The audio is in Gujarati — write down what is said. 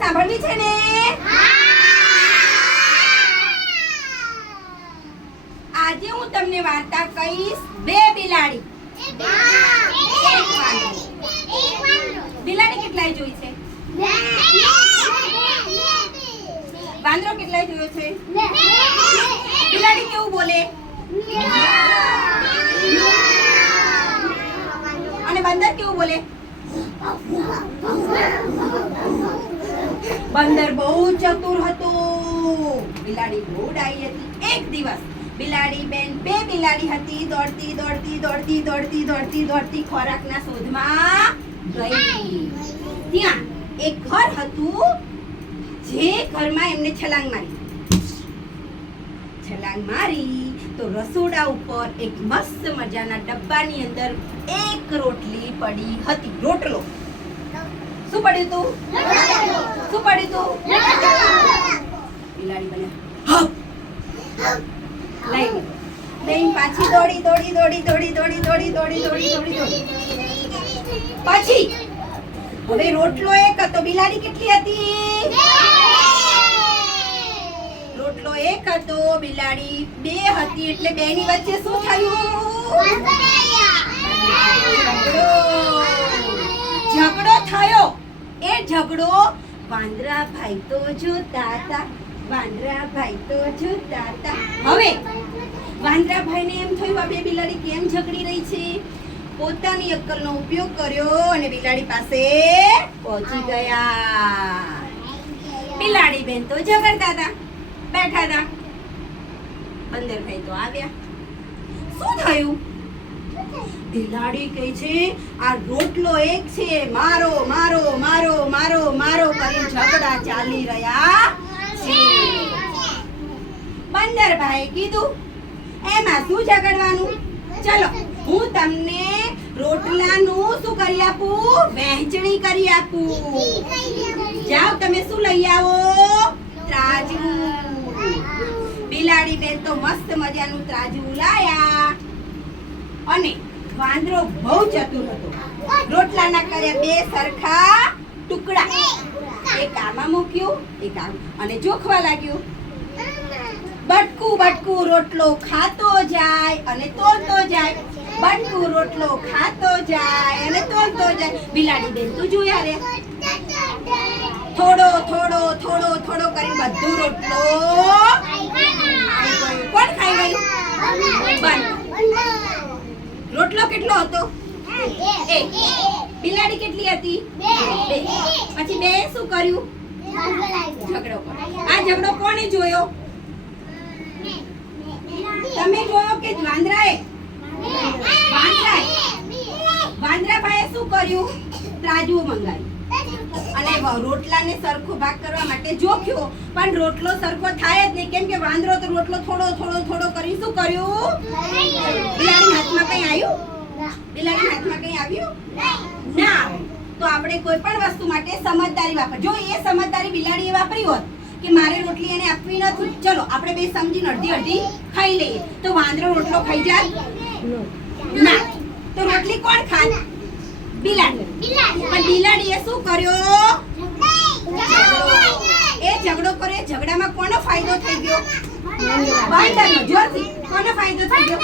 સાંભળવી છે ને? આજે હું તમને વાર્તા કહીશ બે બિલાડી એક વાંદરો. બિલાડી કેટલાય જોઈ છે? વાંદરો કેટલાય જોયો છે? બિલાડી કેવું બોલે? અને બંદર કેવું બોલે? બંદર બહુ ચતુર હતો. બિલાડી બહુ ડાઈ હતી. એક દિવસ બિલાડી બેન બે બિલાડી હતી. દોડતી દોડતી દોડતી દોડતી દોડતી દોડતી ખોરાકના શોધમાં ગઈ. ત્યાં એક ઘર હતું જે ઘરમાં એમને છલાંગ મારી તો રસોડા ઉપર એક મસ્ત મજાના ડબ્બાની અંદર એક રોટલી પડી હતી. રોટલો. શું પડ્યું તું? શું પડ્યું તું? બિલાડી બને લઈ પાછી દોડી દોડી દોડી દોડી દોડી દોડી દોડી દોડી દોડી દોડી પછી હવે રોટલો એક હતો. બિલાડી કેટલી હતી? રોટલો એક હતો, બિલાડી બે હતી. એટલે બે ની વચ્ચે શું થયું? ઝઘડો થયો. એ ઝઘડો વાંદરાભાઈ તો જોતા હતા. વાંદરાભાઈ તો જોતા હતા. હવે વાંદરાભાઈને એમ થયું આ બે બિલાડી કેમ ઝઘડી રહી છે. પોતાની અક્કલનો ઉપયોગ કર્યો અને બિલાડી પાસે પહોંચી ગયા. બિલાડી બેન તો ઝઘડતા હતા, બેઠા હતા. બંદરભાઈ તો આવ્યા. શું થયું? બિલાડી કહે છે આ રોટલો એક છે, મારો મારો મારો મારો મારો કરી ઝઘડા ચાલી રહ્યા છે. બંદરભાઈ કીધું એમાં શું ઝઘડવાનું? ચલો હું તમને રોટલાનું શું કરી આપું? વહેંચણી કરી આપું. જાઓ તમે શું લઈ આવો? ત્રાજવું. બિલાડી બેન તો મસ્ત મજાનું ત્રાજવું લાયા અને વાંદરો બહુ ચતુર હતો. રોટલાના કર્યા બે સરખા ટુકડા. એક આમાં મૂક્યું, એક આમ, અને જોખવા લાગ્યું. બટકું બટકું રોટલો ખાતો જાય અને તોડતો જાય. બટકું રોટલો ખાતો જાય અને તોડતો જાય. બિલાડી બેન તું જોયા રે. થોડો થોડો થોડો થોડો કરી બધું રોટલો કોણ ખાઈ ગયું? બંધ. રોટલો કેટલો હતો? એક. બિલાડી કેટલી હતી? બે. પછી બે શું કર્યું? ઝઘડો કર્યો. આ ઝઘડો કોણે જોયો? તમે જોયો કે વાંદરાએ? વાંદરાભાઈએ શું કર્યું? ત્રાજવું મંગાવ્યું અને રોટલાને સરખો ભાગ કરવા માટે જોખ્યો. પણ રોટલો સરખો થાય જ નહીં. કેમ કે વાંદરો તો રોટલો થોડો થોડો થોડો કરી શું કર્યું? બિલાડી હાથમાં કઈ આવ્યું? બિલાડી હાથમાં કઈ આવ્યું? ના. તો આપણે કોઈ પણ વસ્તુ માટે સમજદારી વાપર. જો એ સમજદારી બિલાડીએ વાપરી હોત કે મારે રોટલી એને આપવી નથી, ચલો આપણે બે સમજીને અડધી અડધી ખાઈ લઈએ, તો વાંદરો રોટલો ખાઈ જાય? ના. તો રોટલી કોણ ખાય? બિલાડી. પણ બિલાડીએ શું કર્યો? એ ઝઘડો કર્યો. ઝઘડામાં કોનો ફાયદો થઈ ગયો? બંદરનો. જોરથી કોનો ફાયદો થઈ ગયો?